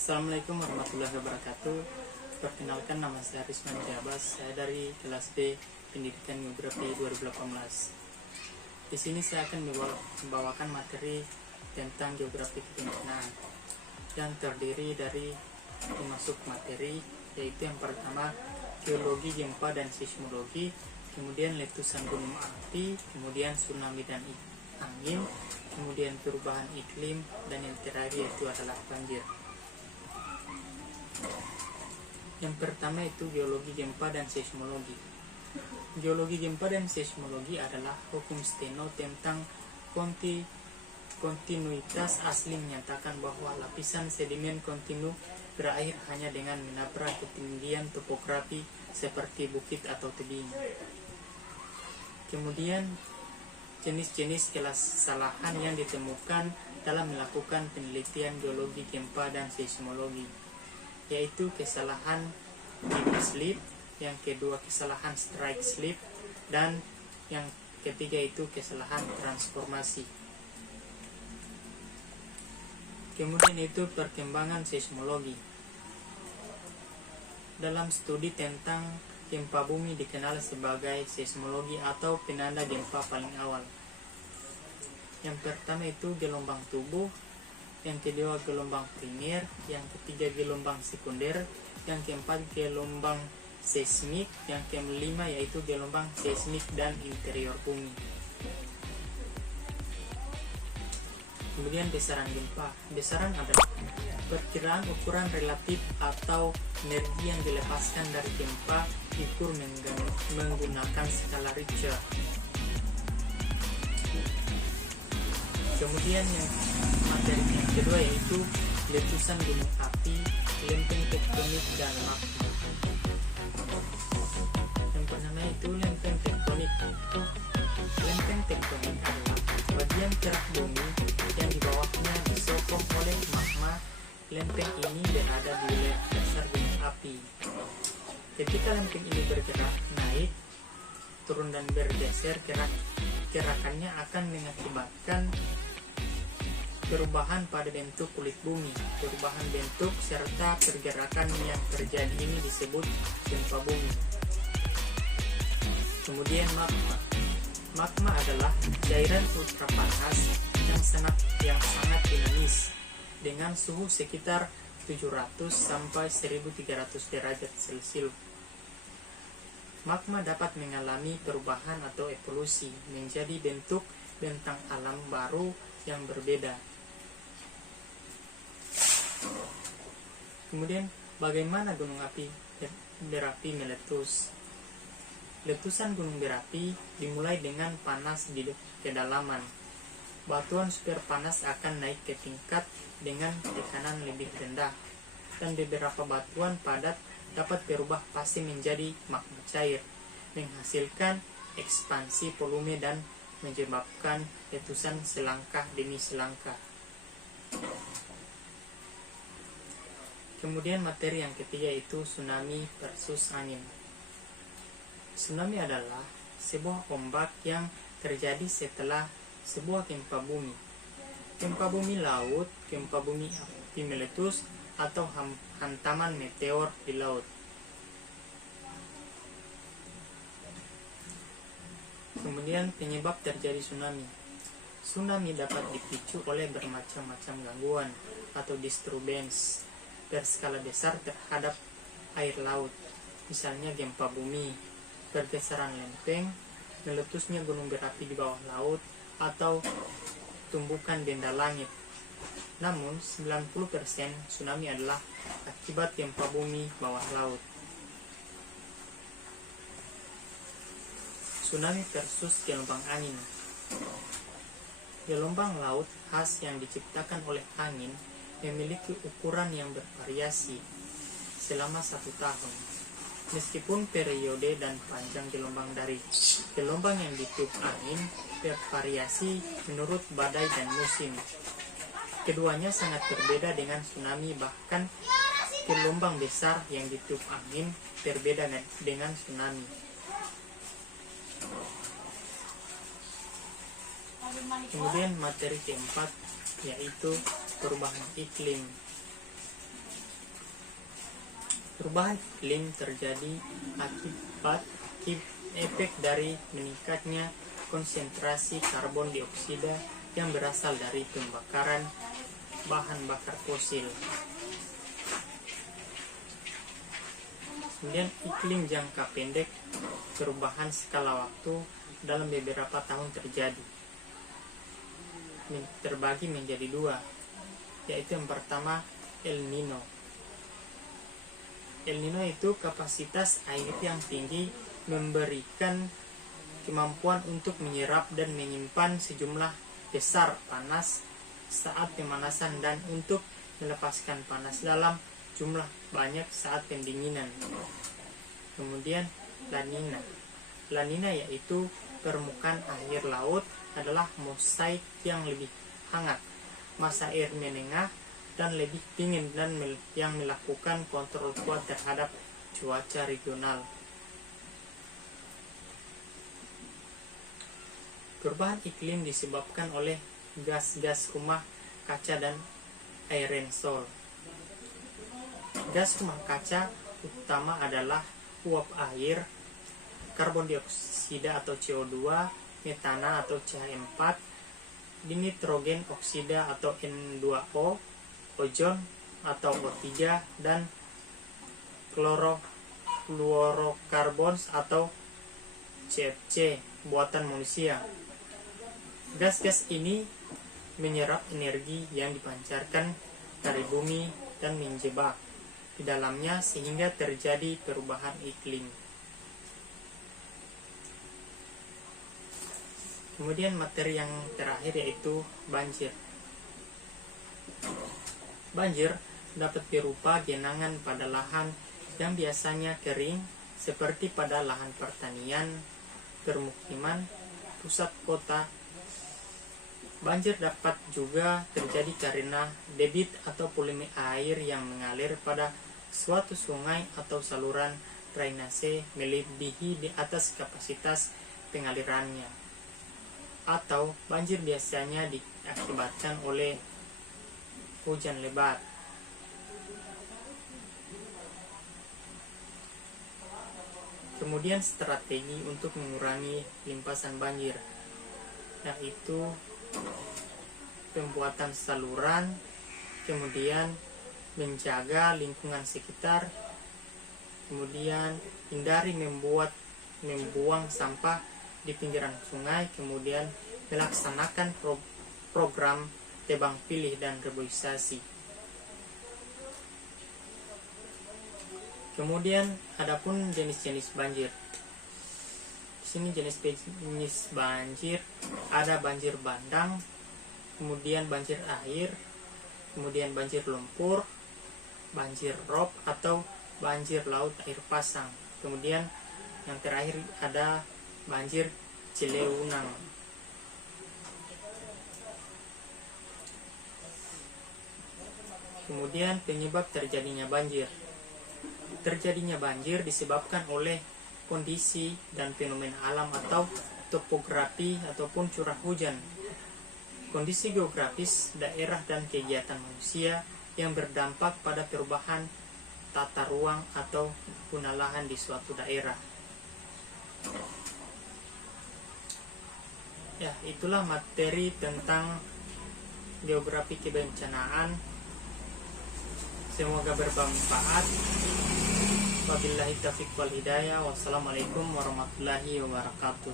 Assalamualaikum warahmatullahi wabarakatuh. Perkenalkan, nama saya Rizman Jabas. Saya dari kelas B Pendidikan Geografi 2018. Di sini saya akan membawakan materi tentang geografi kebencanaan yang terdiri dari 5 submateri, yaitu yang pertama geologi, gempa dan seismologi, kemudian letusan gunung api, kemudian tsunami dan angin, kemudian perubahan iklim, dan yang terakhir yaitu adalah banjir. Yang pertama itu geologi, gempa, dan seismologi. Geologi, gempa, dan seismologi adalah hukum Steno tentang kontinuitas asli, menyatakan bahwa lapisan sedimen kontinu berakhir hanya dengan menabrak ketinggian topografi seperti bukit atau tebing. Kemudian jenis-jenis kesalahan yang ditemukan dalam melakukan penelitian geologi, gempa, dan seismologi, yaitu kesalahan deep slip, yang kedua kesalahan strike slip, dan yang ketiga itu kesalahan transformasi. Kemudian itu perkembangan seismologi. Dalam studi tentang gempa bumi dikenal sebagai seismologi atau penanda gempa paling awal. Yang pertama itu gelombang tubuh, yang kedua gelombang primer, yang ketiga gelombang sekunder, yang keempat gelombang seismik, yang kelima yaitu gelombang seismik dan interior bumi. Kemudian besaran gempa. Besaran adalah perkiraan ukuran relatif atau energi yang dilepaskan dari gempa diukur menggunakan skala Richter. Kemudian yang materi yang kedua yaitu letusan gunung api, lempeng tektonik, dan magma. Yang pertama itu lempeng tektonik. Lempeng tektonik adalah bagian kerak bumi yang di bawahnya disokong oleh magma. Lempeng ini berada di dasar gunung api. Ketika lempeng ini bergerak naik, turun dan bergeser, gerakannya akan mengakibatkan perubahan pada bentuk kulit bumi. Perubahan bentuk serta pergerakan yang terjadi ini disebut gempa bumi. Kemudian magma. Magma adalah cairan ultrapanas yang sangat dinamis dengan suhu sekitar 700 sampai 1300 derajat Celcius. Magma dapat mengalami perubahan atau evolusi menjadi bentuk bentang alam baru yang berbeda. Kemudian bagaimana gunung api berapi meletus? Letusan gunung berapi dimulai dengan panas di kedalaman. Batuan super panas akan naik ke tingkat dengan tekanan lebih rendah, dan beberapa batuan padat dapat berubah fase menjadi magma cair, menghasilkan ekspansi volume dan menyebabkan letusan selangkah demi selangkah. Kemudian materi yang ketiga itu tsunami versus angin. Tsunami adalah sebuah ombak yang terjadi setelah sebuah gempa bumi. Gempa bumi laut, gempa bumi api meletus, atau hantaman meteor di laut. Kemudian penyebab terjadi tsunami. Tsunami dapat dipicu oleh bermacam-macam gangguan atau disturbance berskala besar terhadap air laut, misalnya gempa bumi, pergeseran lempeng, meletusnya gunung berapi di bawah laut, atau tumbukan benda langit. Namun 90% tsunami adalah akibat gempa bumi bawah laut. Tsunami versus gelombang angin. Gelombang laut khas yang diciptakan oleh angin memiliki ukuran yang bervariasi selama 1 tahun. Meskipun periode dan panjang gelombang dari gelombang yang ditiup angin bervariasi menurut badai dan musim, keduanya sangat berbeda dengan tsunami. Bahkan gelombang besar yang ditiup angin berbeda dengan tsunami. Kemudian materi keempat yaitu perubahan iklim. Perubahan iklim terjadi akibat efek dari meningkatnya konsentrasi karbon dioksida yang berasal dari pembakaran bahan bakar fosil. Kemudian iklim jangka pendek, perubahan skala waktu dalam beberapa tahun terjadi. Terbagi menjadi dua, yaitu yang pertama El Nino. El Nino itu kapasitas air yang tinggi memberikan kemampuan untuk menyerap dan menyimpan sejumlah besar panas saat pemanasan dan untuk melepaskan panas dalam jumlah banyak saat pendinginan. Kemudian La Nina. La Nina yaitu permukaan air laut adalah mosaik yang lebih hangat, masa air menengah dan lebih dingin dan yang melakukan kontrol kuat terhadap cuaca regional. Perubahan iklim disebabkan oleh gas-gas rumah kaca dan aerosol. Gas rumah kaca utama adalah uap air, karbon dioksida atau CO2, metana atau CH4, nitrogen oksida atau N2O, ozon atau O3, dan klorofluorokarbon atau CFC buatan manusia. Gas-gas ini menyerap energi yang dipancarkan dari bumi dan menjebak di dalamnya sehingga terjadi perubahan iklim. Kemudian materi yang terakhir yaitu banjir. Banjir dapat berupa genangan pada lahan yang biasanya kering seperti pada lahan pertanian, permukiman, pusat kota. Banjir dapat juga terjadi karena debit atau volume air yang mengalir pada suatu sungai atau saluran drainase melebihi di atas kapasitas pengalirannya. Atau banjir biasanya diakibatkan oleh hujan lebat. Kemudian strategi untuk mengurangi limpasan banjir, yaitu pembuatan saluran, kemudian menjaga lingkungan sekitar, kemudian hindari membuang sampah di pinggiran sungai, kemudian melaksanakan program tebang pilih dan reboisasi. Kemudian adapun jenis-jenis banjir. Di sini jenis banjir ada banjir bandang, kemudian banjir air, kemudian banjir lumpur, banjir rob atau banjir laut air pasang. Kemudian yang terakhir ada banjir Cileunang. Kemudian penyebab terjadinya banjir. Terjadinya banjir disebabkan oleh kondisi dan fenomena alam atau topografi ataupun curah hujan, kondisi geografis daerah dan kegiatan manusia yang berdampak pada perubahan tata ruang atau guna lahan di suatu daerah. Ya, itulah materi tentang geografi kebencanaan. Semoga bermanfaat. Wabillahi taufiq wal hidayah. Wassalamualaikum warahmatullahi wabarakatuh.